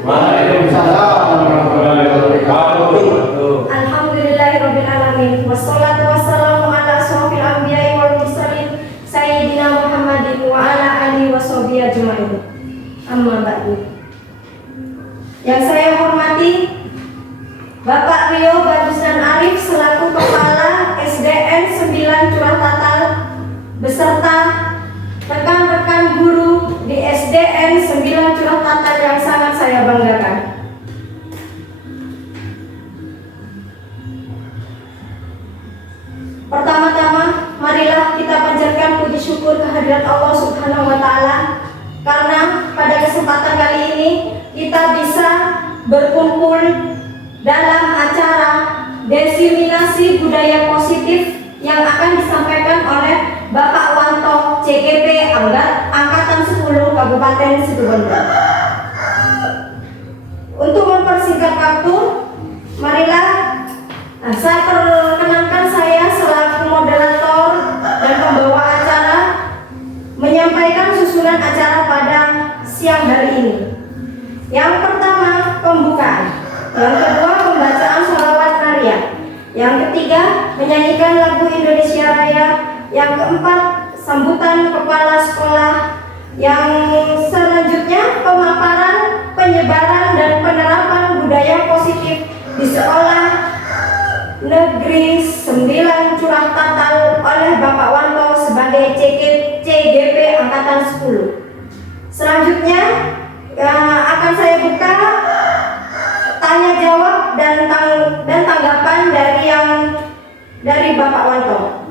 Waalaikumsalam warahmatullahi wabarakatuh. Alhamdulillahirabbil alamin. Wassalatu wassalamu ala asyrofil anbiya'i wal mursalin sayyidina Muhammadin wa ala alihi washabihi ajmain. Amma ba'du. Yang saya hormati Bapak Rio Bagusan Arif selaku Kepala SDN 9 Curah Tatal beserta rekan-rekan guru di SDN 9 Curah Tatal yang sangat saya banggakan. Pertama-tama, marilah kita panjatkan puji syukur kehadirat Allah Subhanahu wa Ta'ala, karena pada kesempatan kali ini kita bisa berkumpul dalam acara diseminasi budaya positif yang akan disampaikan oleh Bapak Wanto CGP Angkatan 10 Kabupaten Situbondo. Untuk mempersingkat waktu, marilah saya perkenalkan saya selaku moderator dan pembawa acara menyampaikan susunan acara pada siang hari ini. Yang pertama, pembukaan. Yang kedua, pembacaan sholawat Maryam. Yang ketiga, menyanyikan lagu Indonesia Raya. Yang keempat, sambutan kepala sekolah. Yang selanjutnya, pemaparan, penyebaran dan penerapan budaya positif di sekolah Negeri 9 Curah Tatal oleh Bapak Wanto sebagai CGP Angkatan 10. Selanjutnya akan saya buka tanya jawab dan tanggapan dari Bapak Wanto.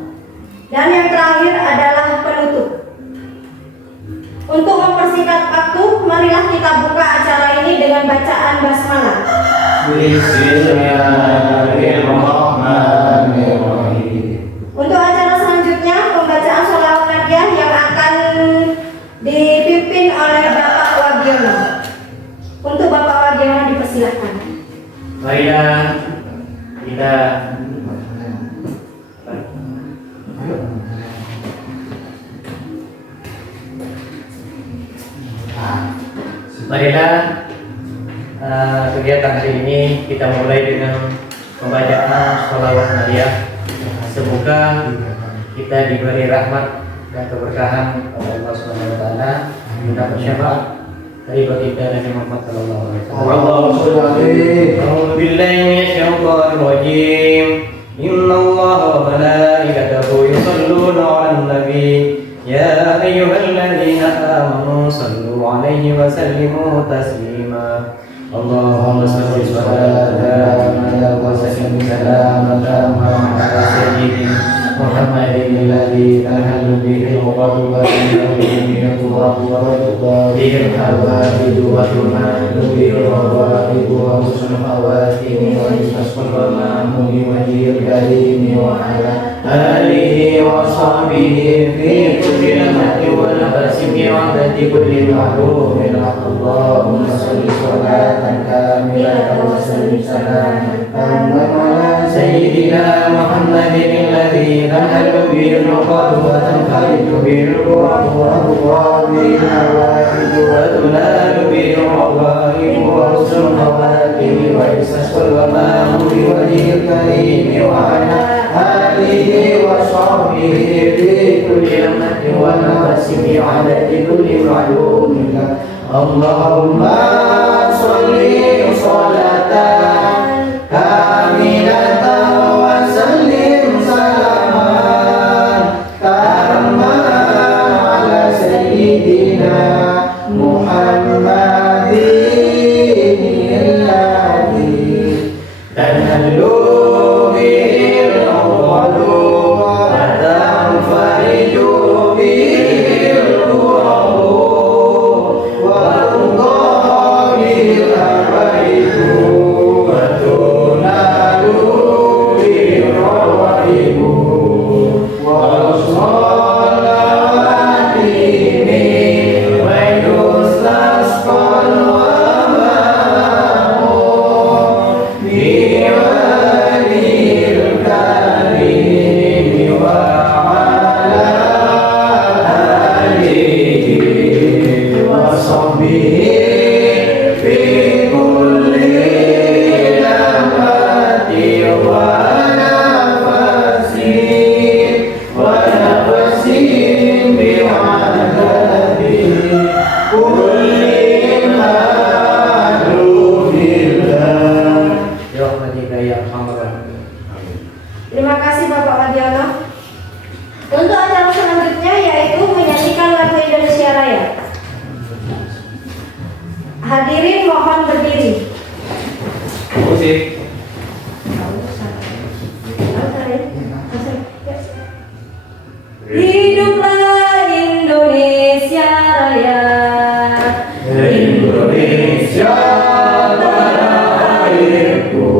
Dan yang terakhir adalah penutup. Untuk mempersingkat waktu, marilah kita buka acara ini dengan bacaan basmalah. Bismillahirrahmanirrahim. Untuk acara selanjutnya, pembacaan sholawat Nabiah yang akan dipimpin oleh Bapak Wagiono. Untuk Bapak Wagiono dipersilakan. Marilah kita kegiatan hari ini kita mulai dengan pembacaan sholawat Maryam. Semoga kita diberi rahmat dan keberkahan oleh Allah Subhanahu wa Ta'ala, mendapat syafaat dari baginda Nabi Muhammad sallallahu alaihi wasallam. A'udzu billahi minasyaitonir rajim. Innallaha wa malaikatahu yusholluna 'alan nabi. Ya ayyuhalladzina amanu shallu 'alaihi wa sallimu taslima. Allahumma shalli wa sallim salamatan ala sayyidina Muhammadin alladzi tanhallu bihi al-uqadu wa tanhallu bihi al-qurratu wa tudha'u bihi al-hawaidu wa tun'alu bihi al-ghaibu wa husnul khawatimi wa yustasqal ghamamu bi wajhil karimi wa ala alihi wa sahbihi fi kulli lamhatin wa nafasin bi 'adadi kulli ma'lumin. Allahumma shalli sholatan kamilatan wa sallim salamatan ala sayyidina Muhammadin alladzi tanhallu bihi al-uqadu wa tanfaridu bihi al-qurratu wa tudha'u bihi al-hawaidu wa tun'alu bihi al-ghaibu wa husnul khawatimi wa yustasqal ghamamu bi wajhil karimi wa ala alihi wa sahbihi fi kulli lamhatin wa nafasin bi 'adadi kulli ma'lumin. Allahumma sholli sholatan kamilatan wa sallim salaman tamman ala sayyidina Muhammadin alladzi tanhallu bihil uqadu wa tanfariju bihil qurabu wa tudha'u bihil hawaidu wa tun'alu bihil ghaibu wa husnul khawatimi wa yustasqa musik. Hiduplah Indonesia Raya. Indonesia tanah airku,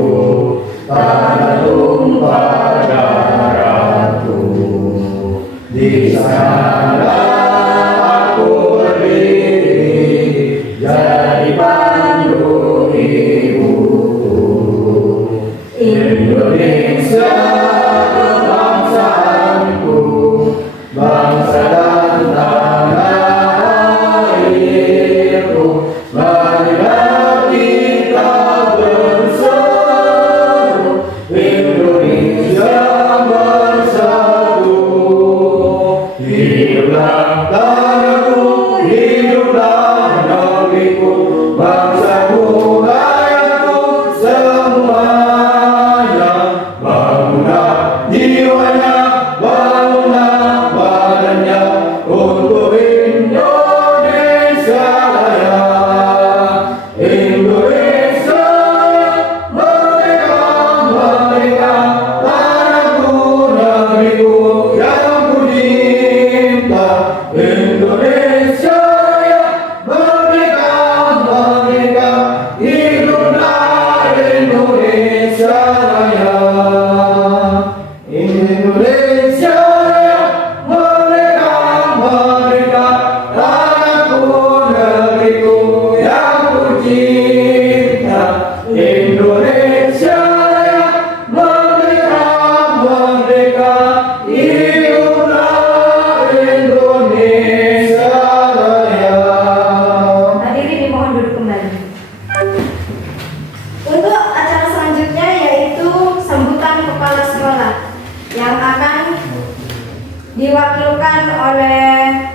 tanah tumpah darahku. Di sana aku berdiri, jadi pandu ibuku. Indonesia kebangsaanku, bangsa dan tanah airku. Marilah kita bersatu, Indonesia bersatu. Hiduplah tanahku, hiduplah negeriku, bangsaku, rakyatku semuanya. Bangunlah jiwanya, bangunlah badannya untuk Indonesia Raya. Indonesia merdeka, merdeka, tanahku, negeriku yang ku cinta. Indonesia Raya, merdeka, merdeka, hiduplah Indonesia Raya. Indonesia Raya, merdeka, merdeka, tanahku, negeriku yang ku cinta. Indonesia Raya, merdeka, merdeka, hiduplah Indonesia Raya. Hadirin dimohon duduk kembali. Untuk acara selanjutnya yaitu sambutan kepala sekolah yang akan diwakilkan oleh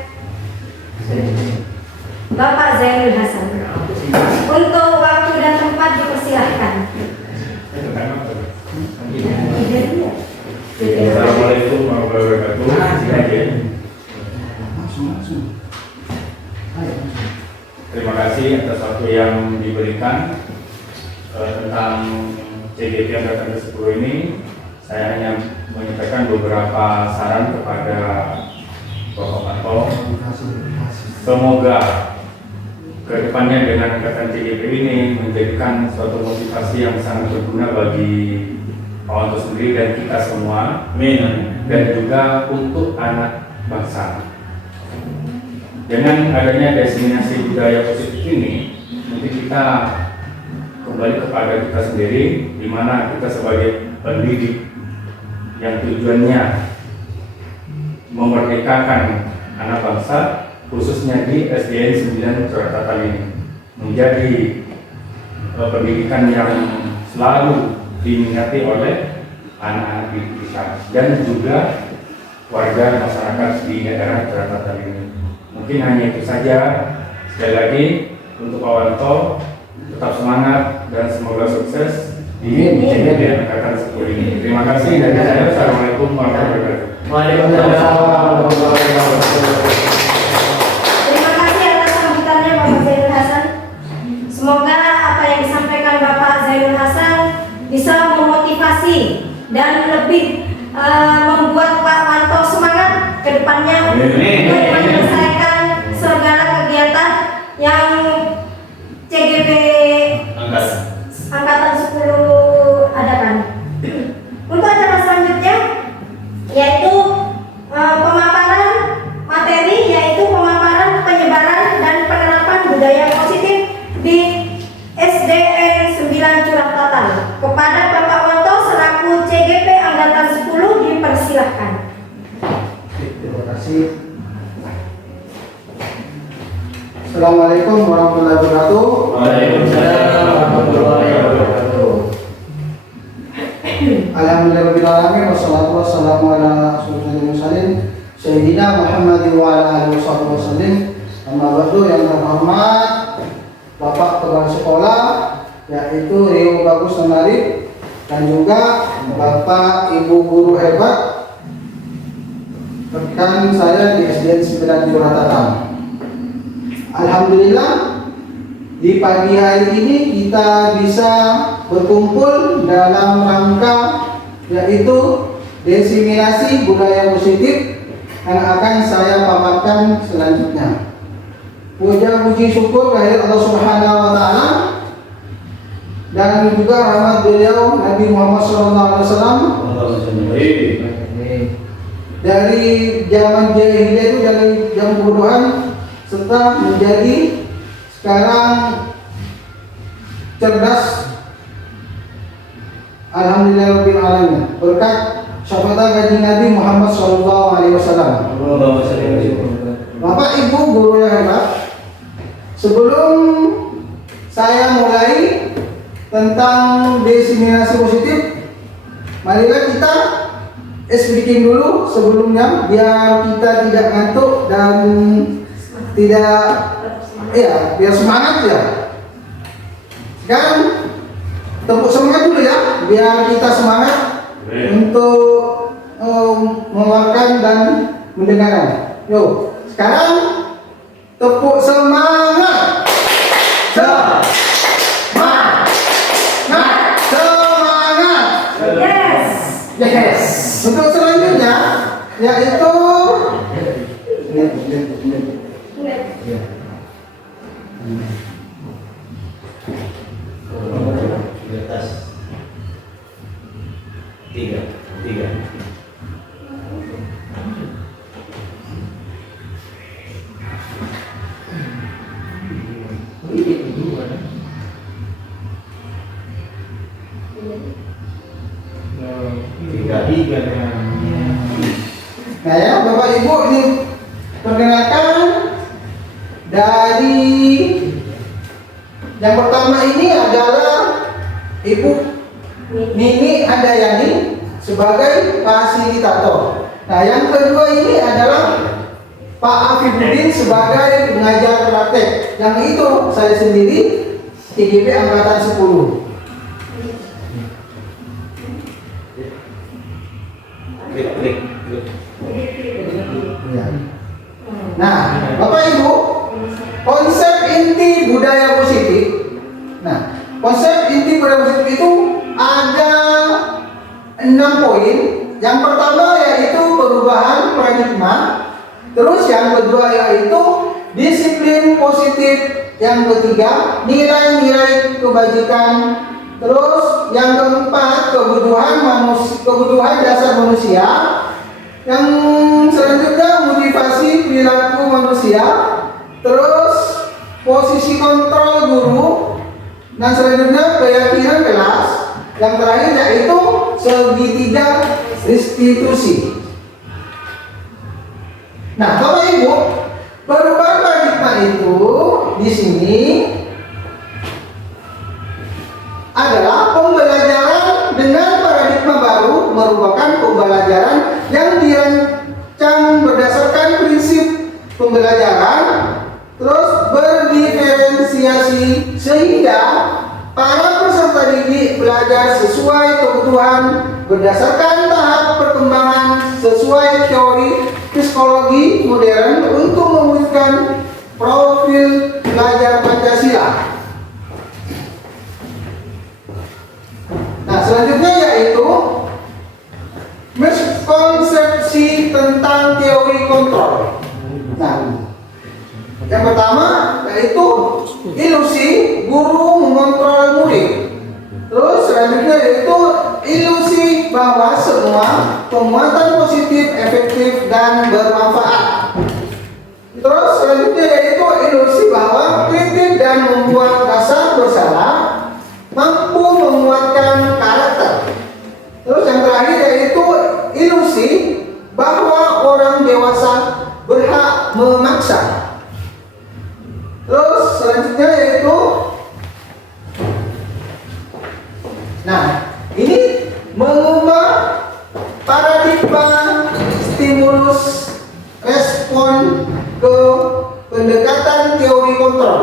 Bapak Zainul Hasan. Untuk waktu dan tempat dipersilahkan. Assalamualaikum warahmatullahi wabarakatuh. Terima kasih atas waktu yang diberikan tentang CGP Angkatan ke-10 ini. Saya hanya menyampaikan beberapa saran kepada Bapak Manto. Semoga kedepannya dengan Angkatan CGP ini menjadikan suatu motivasi yang sangat berguna bagi Pak Manto sendiri dan kita semua. Amin. Dan juga untuk anak bangsa. Dengan adanya diseminasi budaya positif ini, mungkin kita kembali kepada kita sendiri, di mana kita sebagai pendidik yang tujuannya memerdekakan anak bangsa, khususnya di SDN 9 Surakarta ini, menjadi pendidikan yang selalu diminati oleh anak-anak kita dan juga warga masyarakat di daerah Surakarta ini. Mungkin hanya itu saja. Sekali lagi untuk Pak Wanto, tetap semangat dan semoga sukses di CGP Angkatan 10 ini. Terima kasih dari saya. Assalamualaikum warahmatullahi wabarakatuh. Waalaikumsalam. Terima kasih atas sambutannya Bapak Zainul Hasan. Semoga apa yang disampaikan Bapak Zainul Hasan bisa memotivasi dan lebih membuat Pak Wanto semangat ke depannya untuk menyelesaikan segala kegiatan yang CGP Angkatan 10 adakan. Untuk acara selanjutnya yaitu pemaparan materi, yaitu pemaparan penyebaran dan penerapan budaya positif di SDN 9 Curah Tatan. Kepada Bapak Wanto selaku CGP Angkatan 10 dipersilahkan. Terima kasih. Assalamualaikum warahmatullahi wabarakatuh. Waalaikumsalam warahmatullahi wabarakatuh. Alhamdulillahirabbil alamin wassalatu wassalamu ala asyrofil mursalin sayyidina Muhammadin wa ala alihi wasallam. Amma ba'du, yang terhormat Bapak Kepala Sekolah yaitu Rio Bagus Namarip dan juga Bapak Ibu guru hebat rekan saya di SDN 9 Curah Tatan. Alhamdulillah di pagi hari ini kita bisa berkumpul dalam rangka yaitu diseminasi budaya positif yang akan saya paparkan selanjutnya. Puja puji syukur kehadirat Allah Subhanahu wa taala dan juga rahmat beliau Nabi Muhammad SAW dari zaman jahiliyah itu, dari zaman kebodohan serta menjadi sekarang cerdas. Alhamdulillahirabbil alamin. Berkat syafaat kaji Nabi Muhammad SAW. Bapak Ibu guru yang hebat, sebelum saya mulai tentang diseminasi positif, marilah kita speaking dulu sebelumnya biar kita tidak ngantuk dan tidak biar semangat ya. Sekarang tepuk semangat dulu ya, biar kita semangat untuk mengeluarkan dan mendengarkan. Yuk, sekarang tepuk semangat. Yes. Untuk selanjutnya yaitu Di atas tiga. Nah ya Bapak Ibu, ini perkenalkan dari yang pertama ini adalah Ibu Nini Handayani sebagai fasilitator. Nah yang kedua ini adalah Pak Afifuddin sebagai pengajar praktek. Yang itu saya sendiri TGP Angkatan 10. Klik. Nah, Bapak Ibu, konsep inti budaya positif. Nah, konsep inti budaya positif itu ada 6 poin. Yang pertama yaitu perubahan paradigma. Terus yang kedua yaitu disiplin positif. Yang ketiga, nilai-nilai kebajikan. Terus yang keempat, kebutuhan dasar manusia. Yang selanjutnya motivasi perilaku manusia. Terus posisi kontrol guru. Dan selanjutnya keyakinan kelas. Yang terakhir yaitu segitiga restitusi. Nah, Bapak Ibu, perubahan paradigma itu di sini adalah pembelajaran dengan paradigma baru, merupakan pembelajaran yang dirancang berdasarkan prinsip pembelajaran terus berdiferensiasi sehingga para peserta didik belajar sesuai kebutuhan berdasarkan tahap perkembangan sesuai teori psikologi modern untuk mewujudkan profil pelajar Pancasila. Nah, selanjutnya yaitu miskonsepsi tentang teori kontrol. Nah, yang pertama yaitu ilusi guru mengontrol murid. Terus selanjutnya yaitu ilusi bahwa semua penguatan positif, efektif dan bermanfaat. Terus selanjutnya yaitu ilusi bahwa kritik dan membuat rasa bersalah mampu menguatkan karakter. Terus yang terakhir yaitu ilusi bahwa orang dewasa berhak memaksa. Terus selanjutnya yaitu ini mengubah paradigma stimulus respon ke pendekatan teori kontrol.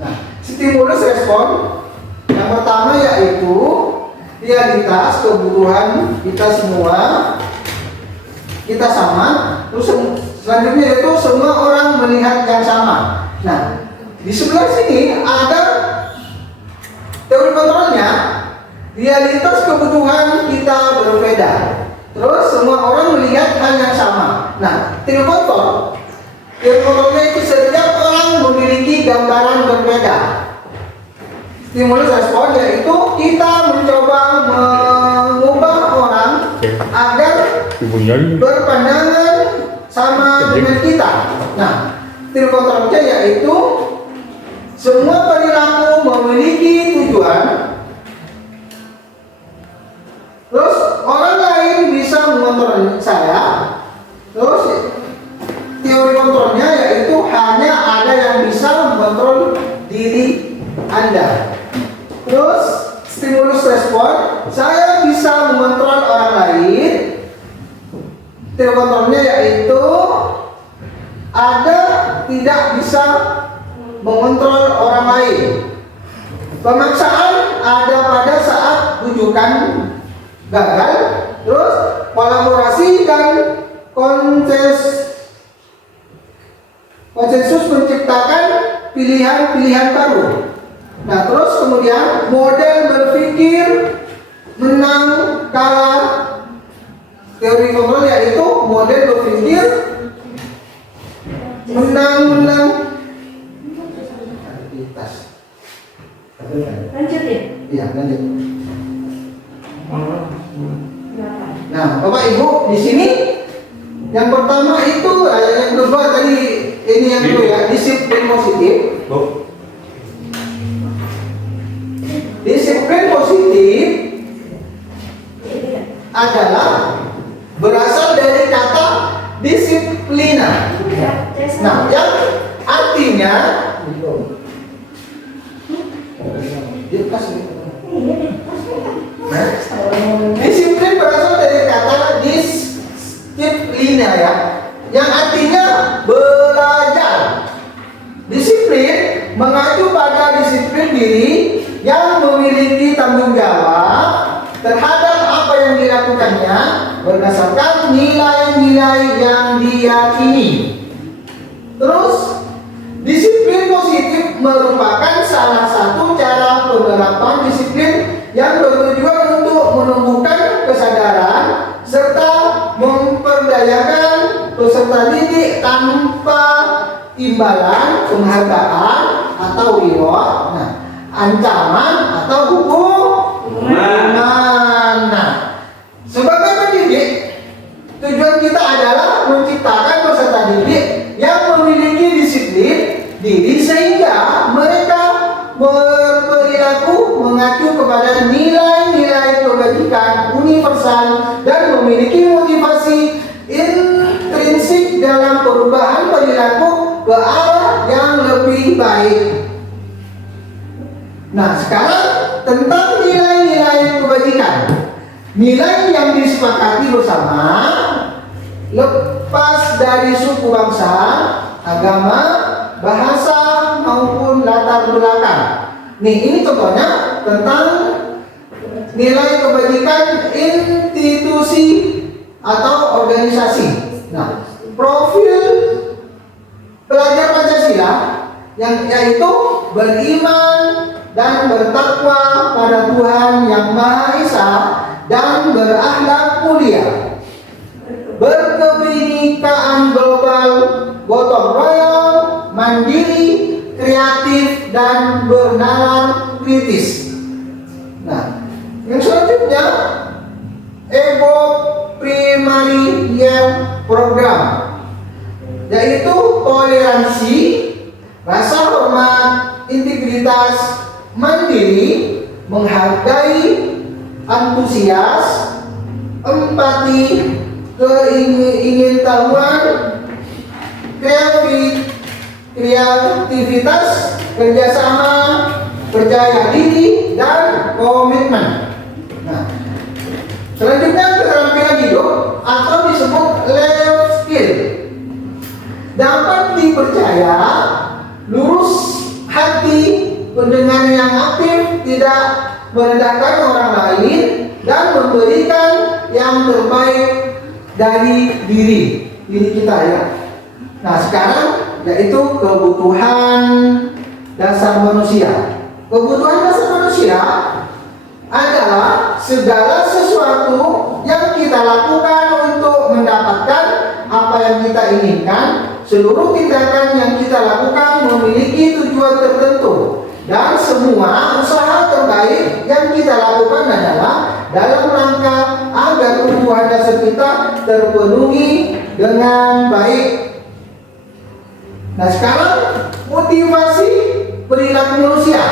Nah, stimulus respon yang pertama yaitu realitas kebutuhan kita semua, kita sama. Terus selanjutnya yaitu semua orang melihat yang sama. Nah, di sebelah sini ada teori kontrolnya. Realitas kebutuhan kita berbeda. Terus semua orang melihat hal yang sama. Nah, teori kontrolnya itu setiap orang memiliki gambaran berbeda. Stimulus respon yaitu kita mencoba mengubah orang agar berpandangan sama dengan kita. Nah, teori kontrolnya yaitu semua perilaku memiliki tujuan. Terus orang lain bisa mengontrol saya. Terus teori kontrolnya yaitu hanya ada yang bisa mengontrol diri Anda. Terus stimulus respon, saya bisa mengontrol orang lain. Teori kontrolnya yaitu ada tidak bisa mengontrol orang lain. Pemaksaan ada pada saat rujukan gagal. Terus kolaborasi dan konsensus menciptakan pilihan-pilihan baru. Nah, terus kemudian model berpikir menang kalah. Teori kontrol yaitu model berpikir menang. Lanjut ya? Iya, lanjut. Nah, Bapak Ibu di sini yang pertama itu yang kedua tadi ini yang kedua ya, disiplin positif. Disiplin positif adalah berasal dari kata disiplina. Nah, yang artinya disiplin berasal dari kata disiplina ya, yang artinya belajar. Disiplin mengacu pada disiplin diri yang memiliki tanggung jawab terhadap apa yang dilakukannya berdasarkan nilai-nilai yang diyakini. Terus disiplin positif merupakan salah satu cara penerapan disiplin yang bertujuan untuk menumbuhkan kesadaran serta memperdayakan peserta didik tanpa imbalan, penghargaan atau reward, ancaman atau hukuman. Nah, sebagai pendidik, tujuan kita adalah menciptakan peserta didik yang memiliki disiplin diri sehingga mereka berperilaku mengacu kepada nilai-nilai kebajikan universal dan memiliki motivasi intrinsik dalam perubahan perilaku ke arah yang lebih baik. Nah, sekarang tentang nilai-nilai kebajikan. Nilai yang disepakati bersama lepas dari suku bangsa, agama, bahasa maupun latar belakang. Nih, ini contohnya tentang nilai kebajikan institusi atau organisasi. Nah, profil pelajar Pancasila yang yaitu beriman dan bertakwa pada Tuhan Yang Maha Esa dan berakhlak mulia, berkebinekaan global, gotong royong, mandiri, kreatif, dan bernalar kritis. Nah, yang selanjutnya ego primary year program, yaitu toleransi, rasa hormat, integritas, mandiri, menghargai, antusias, empati, keingintahuan, kreativitas, kerjasama, percaya diri, dan komitmen. Nah, selanjutnya keterampilan hidup atau disebut life skill, dapat dipercaya, lurus hati, pendengar yang aktif, tidak merendahkan orang lain, dan memberikan yang terbaik dari diri kita ya. Nah, sekarang yaitu kebutuhan dasar manusia. Kebutuhan dasar manusia adalah segala sesuatu yang kita lakukan untuk mendapatkan apa yang kita inginkan. Seluruh tindakan yang kita lakukan memiliki tujuan tertentu, dan semua usaha terbaik yang kita lakukan adalah dalam rangka agar kebutuhan dasar kita terpenuhi dengan baik. Nah, sekarang motivasi perilaku manusia,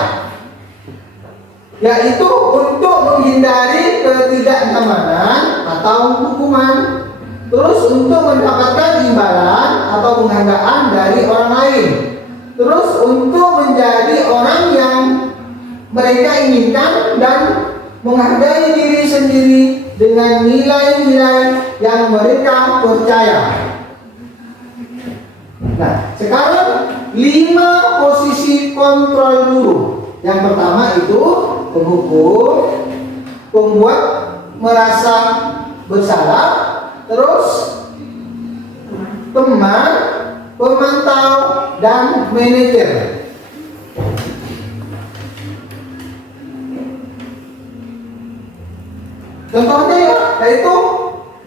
yaitu untuk menghindari ketidaknyamanan atau hukuman, terus untuk mendapatkan imbalan atau penghargaan dari orang lain, terus untuk menjadi orang yang mereka inginkan dan menghargai diri sendiri dengan nilai-nilai yang mereka percaya. Nah, sekarang 5 posisi kontrol guru. Yang pertama itu penghukum, pembuat merasa bersalah, terus teman, pemantau, dan manajer. Contohnya ya, yaitu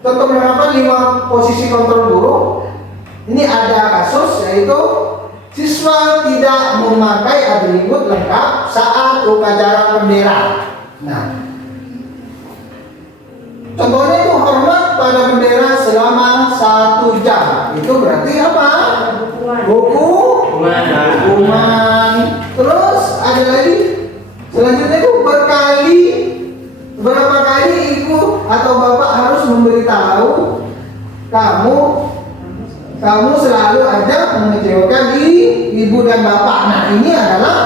contoh penerapan 5 posisi kontrol guru. Ini ada kasus, yaitu siswa tidak memakai atribut lengkap saat upacara bendera. Nah, contohnya itu hormat pada bendera selama 1 jam. Itu berarti apa? Hukuman. Terus ada lagi. Selanjutnya itu berapa kali ibu atau bapak harus memberitahu kamu selalu aja mengecewakan ibu dan bapak. Nah, ini adalah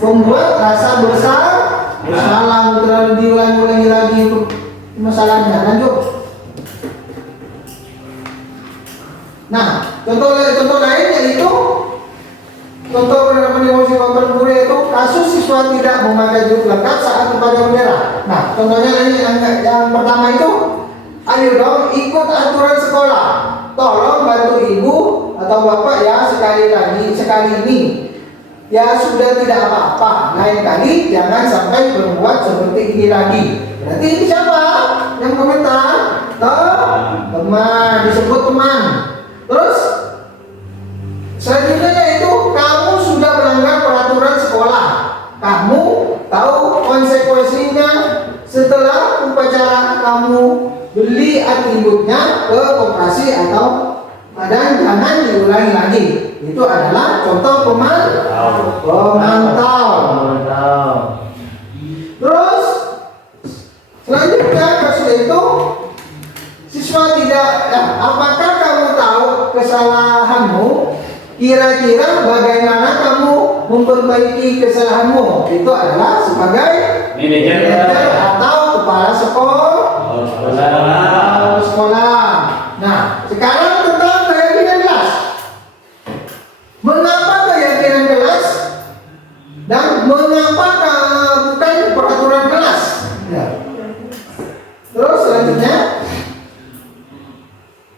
membuat rasa bersalah, terlalu diulangi lagi itu masalahnya. Lanjut. Nah, contoh lain yaitu contoh penerapan emosi kontrol guru, yaitu kasus siswa tidak memakai jilbab lengkap saat upacara bendera. Nah, contohnya ini yang pertama itu, ayo dong ikut aturan sekolah. Tolong bantu ibu atau bapak ya sekali ini. Ya sudah tidak apa-apa. Lain kali jangan sampai berbuat seperti ini lagi. Berarti ini siapa yang komentar? Teman, disebut teman. Terus selanjutnya yaitu kamu sudah melanggar peraturan sekolah. Kamu tahu konsekuensinya setelah upacara kamu beli atributnya ke koperasi atau dan jangan diulangi lagi. Itu adalah contoh pemantau. Terus selanjutnya kasus itu siswa tidak. Apakah kamu tahu kesalahanmu? Kira-kira bagaimana kamu memperbaiki kesalahanmu? Itu adalah sebagai manajer atau kepala sekolah. Nah, sekarang tentang keyakinan kelas. Mengapa keyakinan kelas dan mengapa bukan peraturan kelas? Ya. Terus selanjutnya,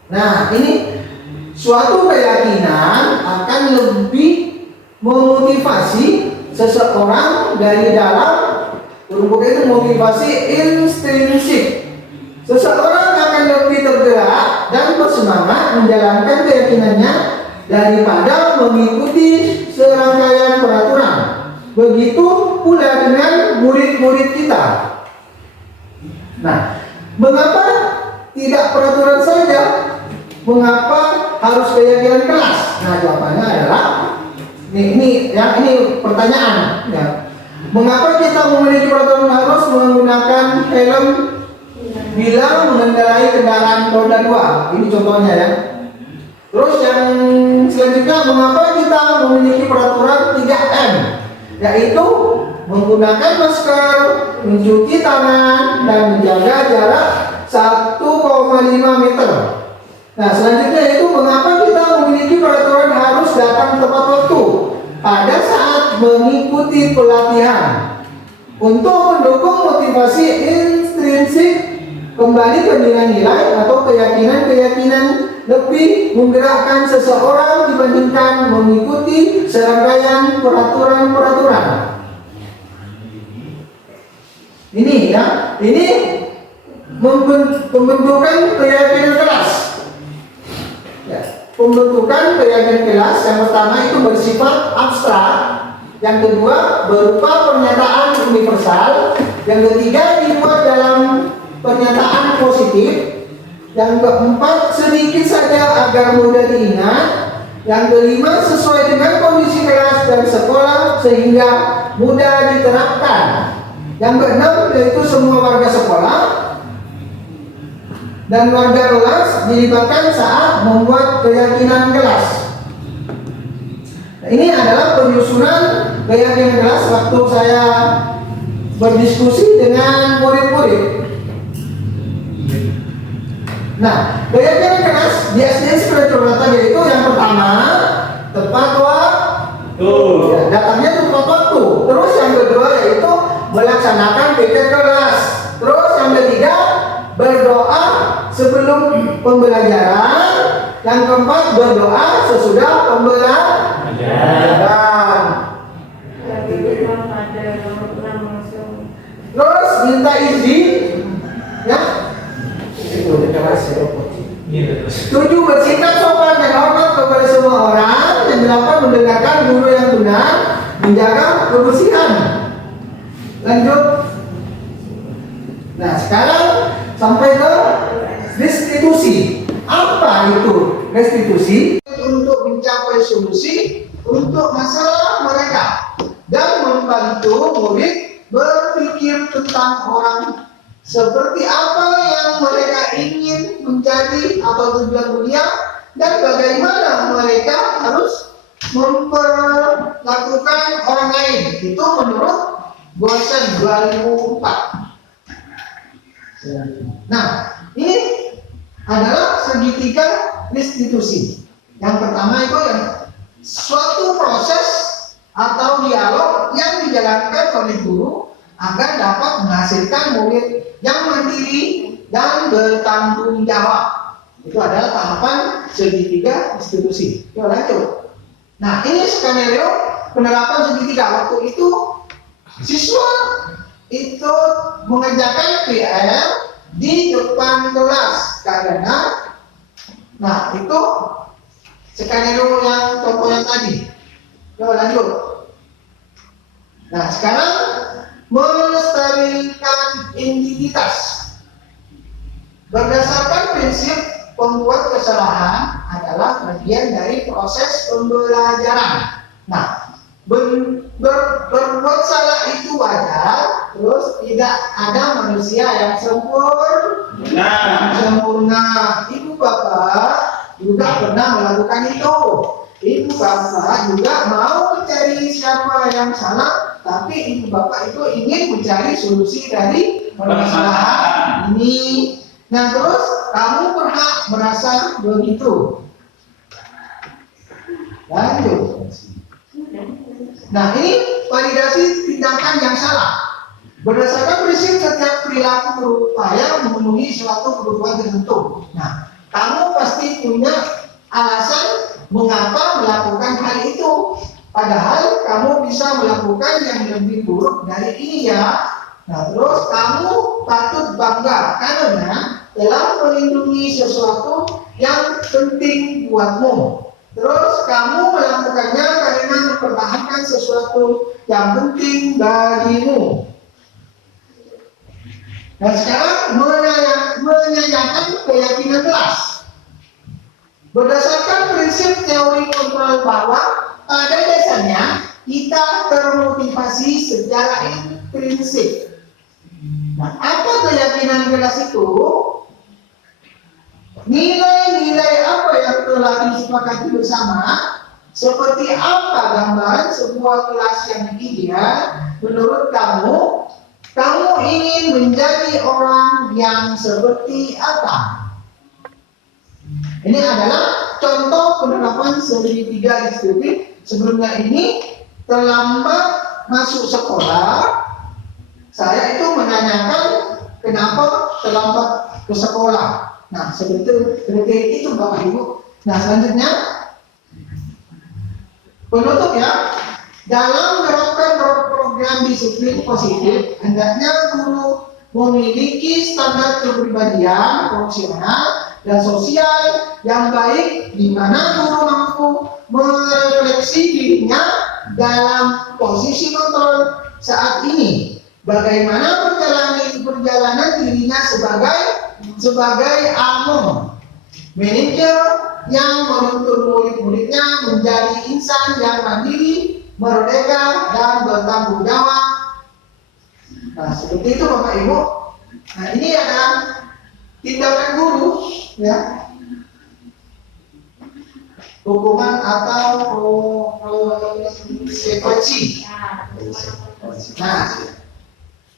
nah ini suatu keyakinan akan lebih memotivasi seseorang dari dalam berhubung itu motivasi intrinsik. Seseorang akan lebih tergerak dan bersemangat menjalankan keyakinannya daripada mengikuti serangkaian peraturan. Begitu pula dengan murid-murid kita. Nah, mengapa tidak peraturan saja? Mengapa harus keyakinan kelas? Nah, jawabannya adalah ini pertanyaan ya. Mengapa kita memiliki peraturan harus menggunakan helm bila mengendarai kendaraan roda 2? Ini contohnya ya. Terus yang selanjutnya, mengapa kita memiliki peraturan 3M, yaitu menggunakan masker, mencuci tangan, dan menjaga jarak 1,5 meter. Nah, selanjutnya itu mengapa kita memiliki peraturan harus datang tepat waktu pada saat mengikuti pelatihan untuk mendukung motivasi intrinsik, kembali ke nilai-nilai atau keyakinan-keyakinan lebih menggerakkan seseorang dibandingkan mengikuti serangkaian peraturan-peraturan. Ini ya, ini pembentukan keyakinan kelas. Ya, pembentukan keyakinan kelas yang pertama itu bersifat abstrak, yang kedua berupa pernyataan universal, yang ketiga dibuat dalam pernyataan positif, yang keempat sedikit saja agar mudah diingat, yang kelima sesuai dengan kondisi kelas dan sekolah sehingga mudah diterapkan, yang keenam yaitu semua warga sekolah dan warga kelas dilibatkan saat membuat keyakinan kelas. Nah, ini adalah penyusunan keyakinan kelas waktu saya berdiskusi dengan murid-murid. Nah, keyakinan kelas di SDN Spiritual yaitu yang pertama tepat waktu, ya, datangnya tepat waktu. Terus yang kedua yaitu melaksanakan piket kelas. Terus yang ketiga berdoa sebelum pembelajaran. Yang keempat berdoa sesudah pembelajaran. Terus minta izin, ya. Tujuh, bersikap sopan dan hormat kepada semua orang. Yang delapan, mendengarkan guru yang benar, menjaga kebersihan. Lanjut. Nah, sekarang sampai ke restitusi. Apa itu restitusi? Untuk mencapai solusi untuk masalah mereka dan membantu murid berpikir tentang orang seperti apa yang mereka ingin menjadi atau tujuan dunia dan bagaimana mereka harus memperlakukan orang lain. Itu menurut Gosen 2004. Nah, ini adalah segitiga restitusi. Yang pertama itu yang suatu proses atau dialog yang dijalankan oleh guru agar dapat menghasilkan murid yang mandiri dan bertanggung jawab. Itu adalah tahapan segitiga restitusi. Yuk lanjut. Nah, ini skenario penerapan segitiga. Waktu itu siswa itu mengerjakan PR di depan kelas karena, nah itu skenario yang contoh yang tadi. Yuk lanjut. Nah, sekarang melestarikan identitas berdasarkan prinsip pembuat kesalahan adalah bagian dari proses pembelajaran. Nah, berbuat salah itu wajar, terus tidak ada manusia yang sempurna. Ibu bapak juga pernah melakukan itu. Ibu bapak juga mau mencari siapa yang salah, tapi ibu bapak itu ingin mencari solusi dari permasalahan ini. Nah, terus kamu berhak merasa begitu. Lanjut. Nah, ini validasi tindakan yang salah. Berdasarkan prinsip setiap perilaku berupaya memenuhi suatu kebutuhan tertentu. Nah, kamu pasti punya alasan mengapa melakukan hal itu. Padahal kamu bisa melakukan yang lebih buruk dari ini ya. Nah, terus kamu patut bangga karena telah melindungi sesuatu yang penting buatmu. Terus kamu melakukannya karena mempertahankan sesuatu yang penting bagimu. Nah, sekarang menanyakan keyakinan kelas. Berdasarkan prinsip teori kontrol bahwa pada dasarnya kita termotivasi secara intrinsik. Nah, apa keyakinan kelas itu? Nilai-nilai apa yang telah disepakati bersama, seperti apa gambaran sebuah kelas yang ideal menurut kamu? Kamu ingin menjadi orang yang seperti apa? Ini adalah contoh penerapan segitiga restitusi. Sebelumnya ini terlambat masuk sekolah, saya itu menanyakan kenapa terlambat ke sekolah. Nah, seperti itu Bapak Ibu. Nah, selanjutnya Penutup ya, dalam menerapkan program disiplin positif, hendaknya guru memiliki standar kepribadian, profesional, dan sosial yang baik, di mana guru mampu merefleksi dirinya dalam posisi kontrol saat ini. Bagaimana perjalanan dirinya sebagai AMO, manajer yang menuntun murid-muridnya menjadi insan yang mandiri, merdeka, dan bertanggung jawab. Nah, seperti itu Bapak Ibu. Nah, ini ada tindakan guru, ya, hukuman atau konsekuensi. Nah,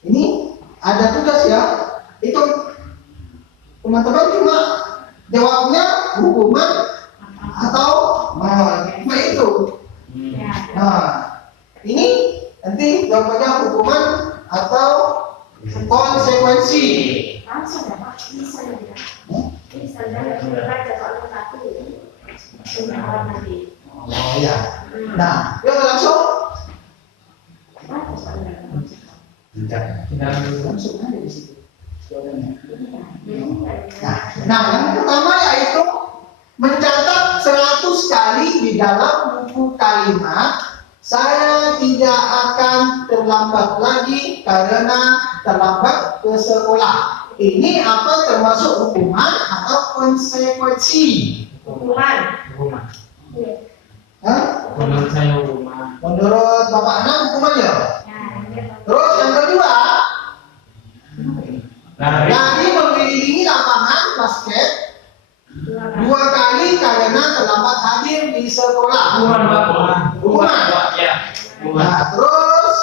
ini ada tugas ya. Itu teman-teman cuma jawabnya hukuman atau itu. Nah, ini nanti jawabannya hukuman atau konsekuensi. Oh ya. Nah, yuk langsung. Langsung aja di situ. Nah, yang pertama yaitu mencatat 100 kali di dalam buku kalimat saya tidak akan terlambat lagi karena terlambat ke sekolah. Ini apa, termasuk hukuman atau konsekuensi? Hukuman. Hah? Menurut saya hukuman. Menurut Bapak Ana hukuman ya? Terus yang kedua, lari mengelilingi lapangan basket 2 kali karena terlambat hadir di sekolah. Hukuman. Nah, terus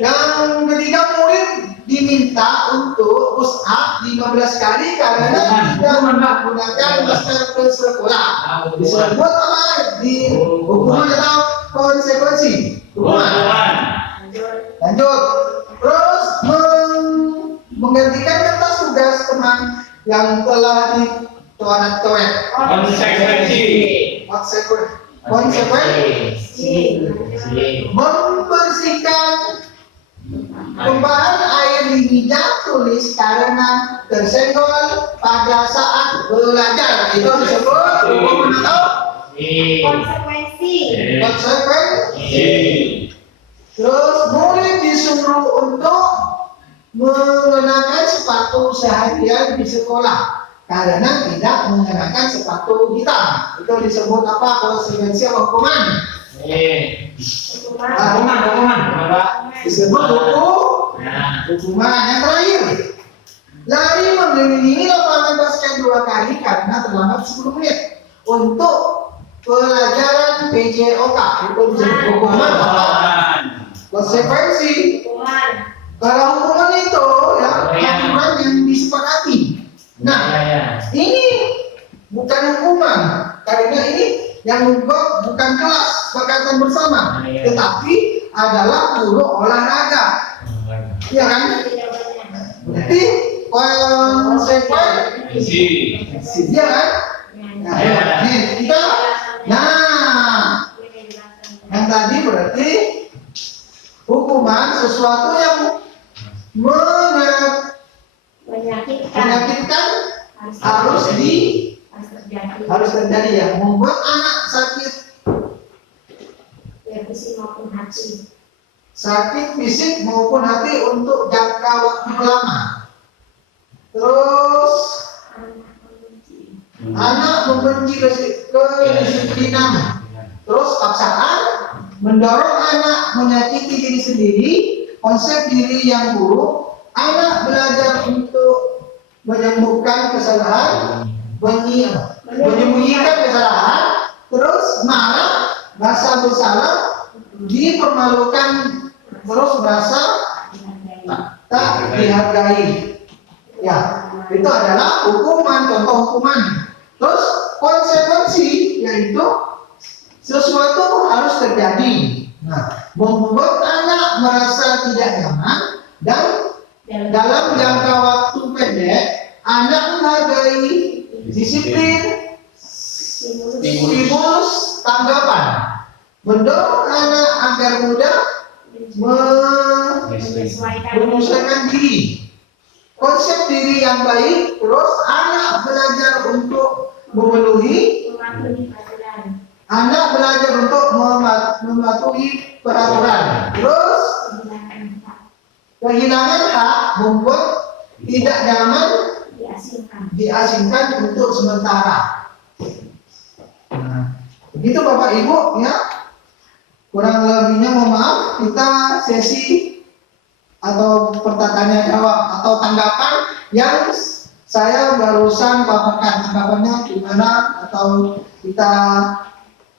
yang ketiga, murid diminta untuk push up 15 kali karena tidak menggunakan masker ke sekolah. Disebut apa? Di hukuman atau konsekuensi? Hukuman. Lanjut. Terus menggantikan kertas tugas teman yang telah dicoret-coret. Konsekuensi. Konsekuensi. Membersihkan tumpahan air di meja tulis karena tersenggol pada saat belajar. Itu disebut hukuman atau Konsekuensi. konsekuensi. Terus murid disuruh untuk mengenakan sepatu seharian di sekolah karena tidak mengenakan sepatu hitam. Itu disebut apa? Konsekuensi atau hukuman? Hukuman. Disebut hukuman. Yang terakhir, lari mengelilingi lapangan basket 2 kali karena terlambat 10 menit untuk pelajaran PJOK. Itu disebut hukuman atau konsekuensi? Kalau hukuman itu ya aturan yang disepakati. Nah, ini bukan hukuman karena ini yang membuat bukan kelas kesepakatan bersama, tetapi adalah guru olahraga. Ya kan? Berarti konsekuensi. Ya kan? Nah, kita yang tadi berarti hukuman sesuatu yang menyakitkan harus terjadi ya, membuat anak sakit fisik maupun hati untuk jangka waktu lama. Terus anak membenci kedisiplinan. Terus paksaan mendorong anak menyakiti diri sendiri, konsep diri yang buruk. Anak belajar untuk menyembuhkan kesalahan, menyembunyikan kesalahan, terus marah, merasa bersalah, dipermalukan, terus merasa tak dihargai. Ya, itu adalah hukuman, contoh hukuman. Terus konsekuensi yaitu sesuatu harus terjadi. Nah, membuat anak merasa tidak nyaman dan dalam jangka waktu pendek, anak menghargai disiplin, stimulus, tanggapan. mendorong anak agar mudah menyesuaikan diri, konsep diri yang baik, terus anak belajar untuk mematuhi peraturan, terus kehilangan hak membuat tidak nyaman diasingkan untuk sementara. Nah, begitu Bapak Ibu ya. Kurang lebihnya mohon maaf, kita sesi atau pertanyaan jawab atau tanggapan yang saya barusan paparkan. Tanggapannya gimana atau kita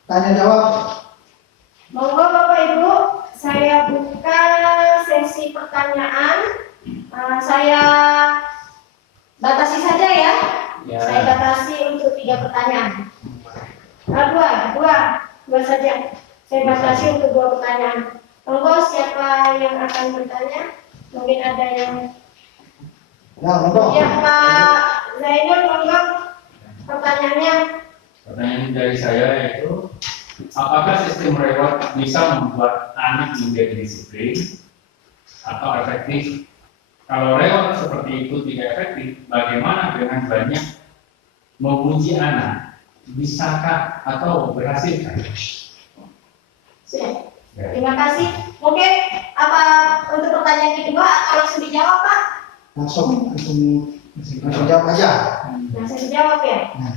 tanya jawab? Monggo Bapak Ibu, saya buka sesi pertanyaan. Saya batasi saja ya. Saya batasi untuk 3 pertanyaan. Dua saja. Saya batasi untuk 2 pertanyaan. Monggo siapa yang akan bertanya? Mungkin ada yang. Ya Pak Zainul, monggo pertanyaannya. Pertanyaan dari saya yaitu, apakah sistem reward bisa membuat anak menjadi disiplin atau efektif? Kalau reward seperti itu tidak efektif, bagaimana dengan banyak menguji anak? Bisakah atau berhasilkah? Sudah. Terima kasih. Mungkin apa untuk pertanyaan kedua atau langsung dijawab Pak? Langsung jawab aja. Langsung dijawab ya. Nah,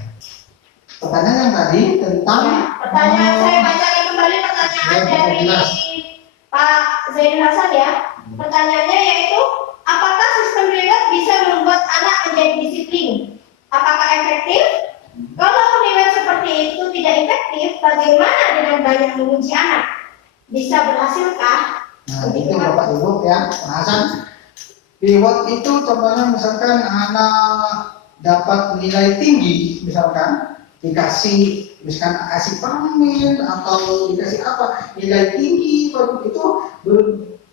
pertanyaan yang tadi tentang pertanyaan saya bacakan kembali pertanyaan dari Pak Zainul Hasan ya. Pertanyaannya yaitu, apakah sistem reward bisa membuat anak menjadi disiplin? Apakah efektif? Kalau penilaian seperti itu tidak efektif, bagaimana dengan banyak menguji anak? Bisa berhasilkah? Nah, itu Bapak Ibu ya, Pak Hasan. Reward itu contohnya misalkan anak dapat nilai tinggi, misalkan kasih permen atau dikasih apa nilai tinggi, baru itu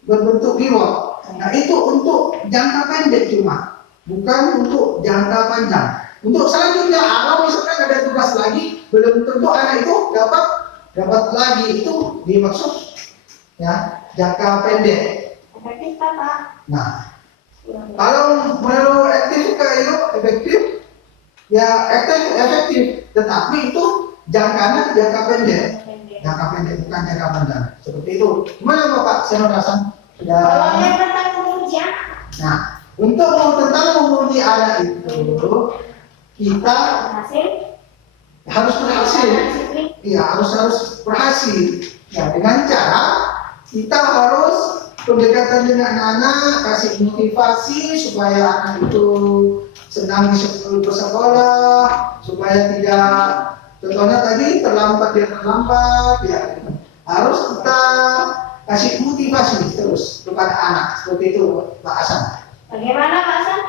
berbentuk reward. Nah, itu untuk jangka pendek cuma, bukan untuk jangka panjang. Untuk selanjutnya, kalau misalkan ada tugas lagi, belum tentu anak itu dapat lagi, itu dimaksud ya jangka pendek. Efektif Pak. Nah, kalau menurut aktif ke itu efektif, ya efektif, tetapi itu jangkanya jangka pendek, bukan jangka panjang. Seperti itu. Gimana Bapak Zainul Hasan? Kalau yang tentang menguji anak. Nah, untuk tentang menguji anak itu kita harus berhasil. Iya, harus berhasil. Ya, dengan cara kita harus pendekatan dengan anak, kasih motivasi supaya anak itu senang bersekolah, supaya tidak, contohnya tadi terlambat ya. Harus kita kasih motivasi terus kepada anak, seperti itu Pak Hasan. Bagaimana Pak Hasan?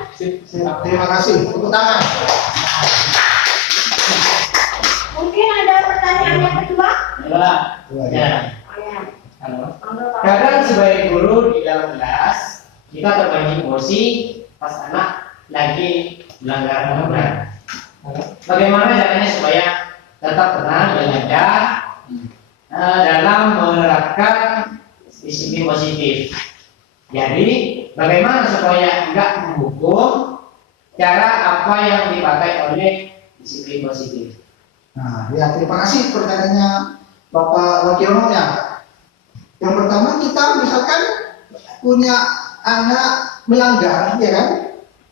Terima kasih. Tepuk tangan. Mungkin ada pertanyaan yang kedua? Ya. Halo. Kadang sebagai guru di dalam kelas kita terpancing emosi pas anak lagi melanggar aturan. Bagaimana caranya supaya tetap tenang dan yakin dalam menerapkan disiplin positif? Jadi bagaimana supaya enggak menghukum cara apa yang dipakai oleh disiplin positif? Nah, ya terima kasih pertanyaannya Bapak Wakil ya. Yang pertama kita misalkan punya anak melanggar, ya kan?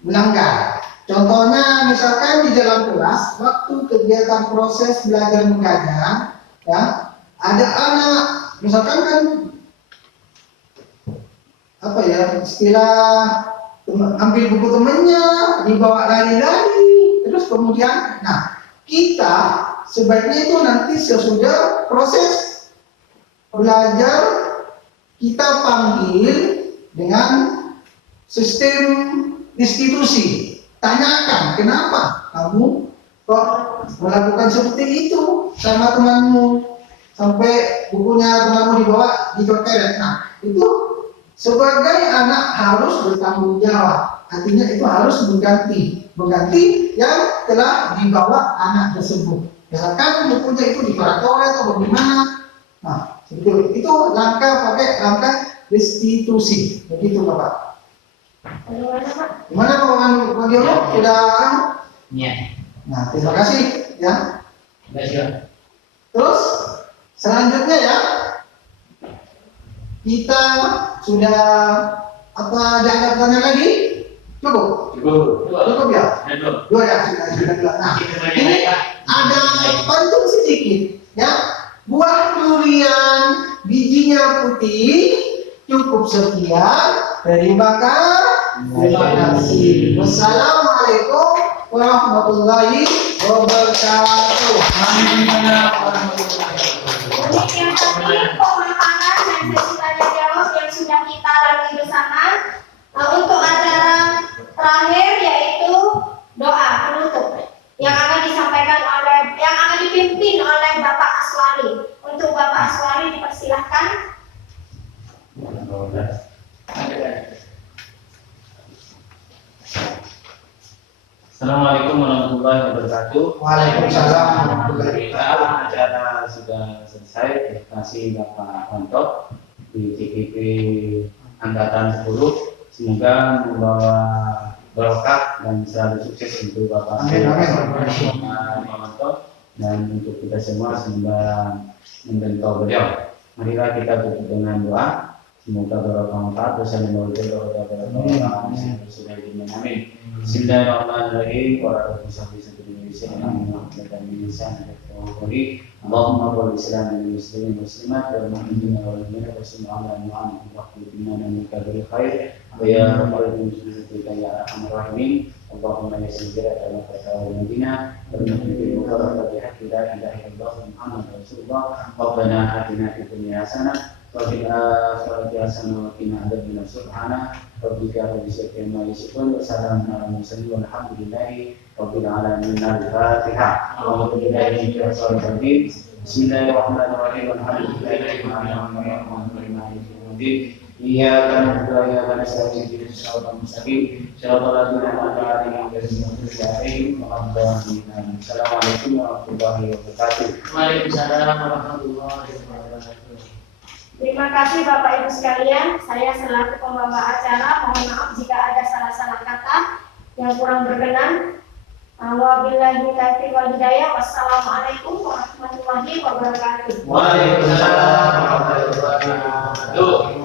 Melanggar. Contohnya misalkan di dalam kelas waktu kegiatan proses belajar mengajar, ya ada anak misalkan kan apa ya istilah ambil buku temennya dibawa lari-lari terus kemudian, nah kita sebaiknya itu nanti sesudah proses belajar kita panggil dengan sistem institusi, tanyakan kenapa kamu kok melakukan seperti itu sama temanmu sampai bukunya temanmu dibawa dicoret. Nah itu sebagai anak harus bertanggung jawab, artinya itu harus mengganti yang telah dibawa anak tersebut. Misalkan bukunya itu dicoret atau bagaimana, Nah, itu langkah pakai langkah restitusi. Begitu Bapak. Bagaimana Pak? Gimana Pak Giono? Sudah? Iya. Nah, terima kasih ya. Baik. Terus selanjutnya ya, kita sudah apa ada pertanyaan lagi? Cukup? Cukup ya? Dua ya, sudah dua. Nah, ini ada pantun sedikit ya. Buah durian bijinya putih, cukup sekian. Terima kasih. Wassalamualaikum warahmatullahi wabarakatuh. Untuk yang tadi pemaparan dan sesi tanya jawab yang sudah kita lalui bersama. Untuk acara terakhir yaitu doa penutup yang akan disampaikan yang akan dipimpin oleh Bapak Aswari. Untuk Bapak Aswari dipersilahkan. Assalamualaikum warahmatullahi wabarakatuh. Waalaikumsalam warahmatullahi wabarakatuh. Acara sudah selesai. Terima kasih Bapak Kontok di TPP Angkatan 10. Semoga membawa berkah dan selalu sukses untuk Bapak Kontok dan untuk kita semua semoga membentuk beliau. Marilah kita tutup dengan doa. Semoga bermanfaat bersama berdoa sudah dimenangin. Bismillahirrahmanirrahim. Allahumma barik Islam dan muslimin muslimat wal mu'minin wal mu'minat wa sallallahu alaihi wa sallam min kabir khair wa ya rabbal alamin ya arhamar rahimin. Allahumma yassir wa fatah Madinah wa nabiyyi wa bihaqqi la ilaha illallah Muhammad rasulullah. Rabbana atina fid dunya hasanah wa fil akhirati hasanah wa qina adzabannar. Subhana rabbika rabbil izzati amma yasifun wa salamun alal mursalin walhamdulillahi rabbil alamin. Al-Fatihah. Bismillahirrahmanirrahim. Alhamdulillahi rabbil alamin. Iyyaka na'budu wa iyyaka nasta'in ihdinas siratal mustaqim siratal ladzina an'amta 'alaihim ghairil maghdubi 'alaihim waladdallin. Assalamualaikum warahmatullahi wabarakatuh. Waalaikumsalam warahmatullahi wabarakatuh. Terima kasih Bapak Ibu sekalian. Saya selaku pembawa acara mohon maaf jika ada salah-salah kata yang kurang berkenan. Wabillahi taufiq wal hidayah. Wassalamualaikum warahmatullahi wabarakatuh. Waalaikumsalam warahmatullahi wabarakatuh.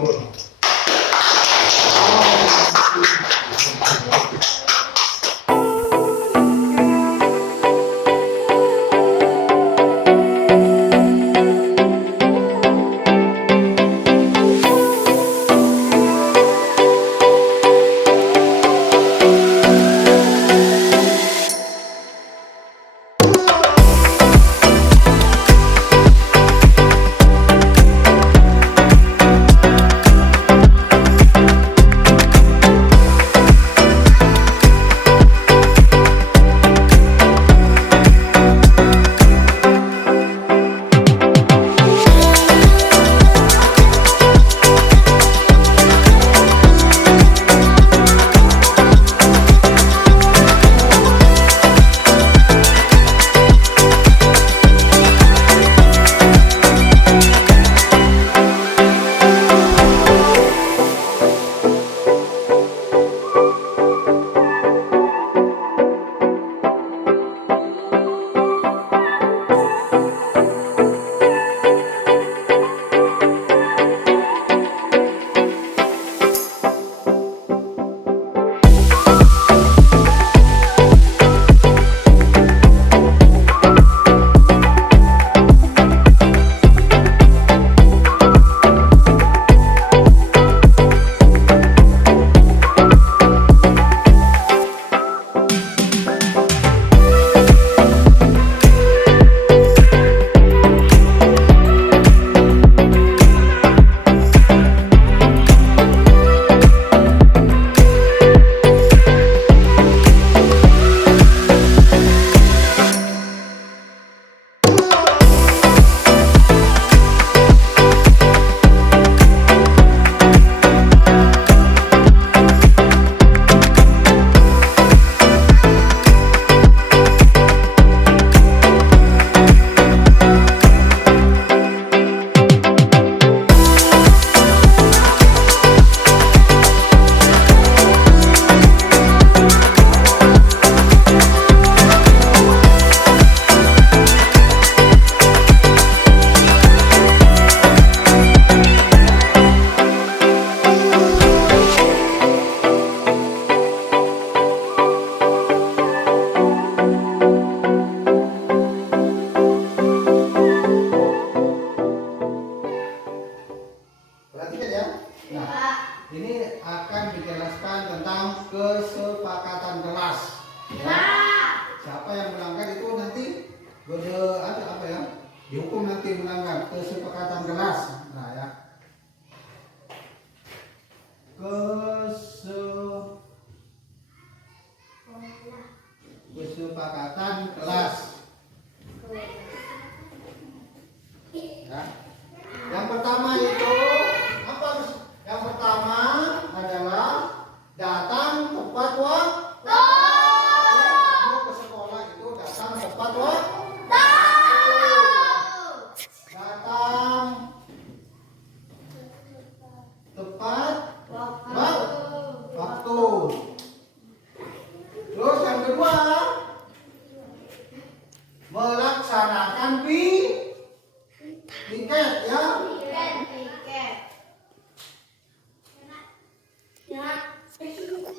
Piket ya.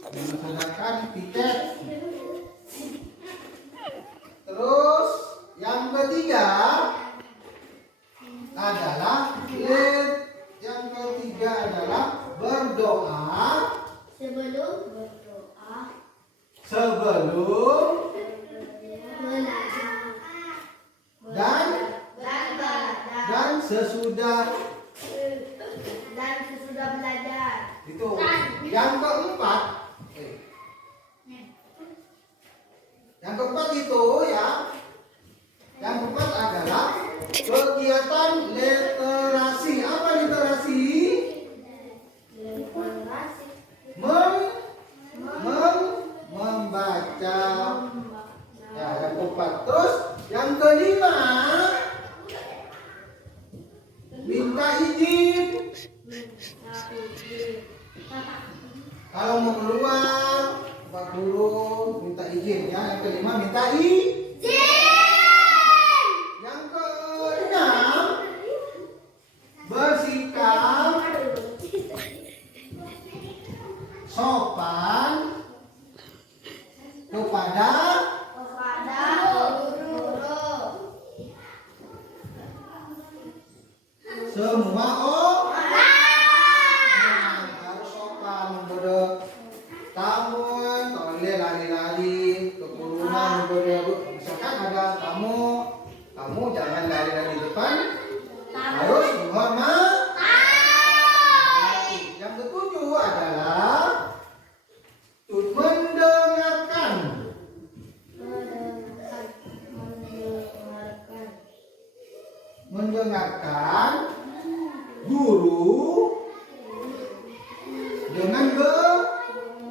Menggunakan piket. Terus yang ketiga adalah berdoa Sebelum berdoa sebelum dan sesudah belajar. itu. Yang keempat itu ya. Yang keempat adalah kegiatan literasi. Apa literasi? Membaca. Ya, yang keempat. Terus yang kelima minta izin. Kalau mau keluar Pak Guru minta izin ya. Yang kelima minta izin. Yang keenam bersikap sopan kepada semua orang. Harus sopan memberi tamu, toleh lari-lari keturunan memberi. Misalkan ada kamu jangan lari-lari depan, harus menghormati. Yang ketujuh adalah mendengarkan guru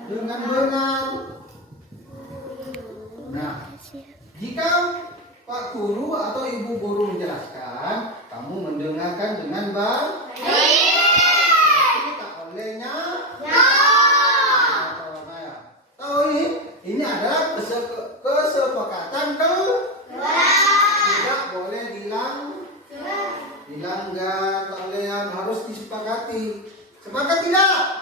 dengan benar. Nah, jika Pak Guru atau Ibu Guru menjelaskan, kamu mendengarkan dengan baik. Tak olehnya. Tahu ini adalah kesepakatan tidak boleh dilanggar, tak boleh, harus disepakati. Sepakat tidak?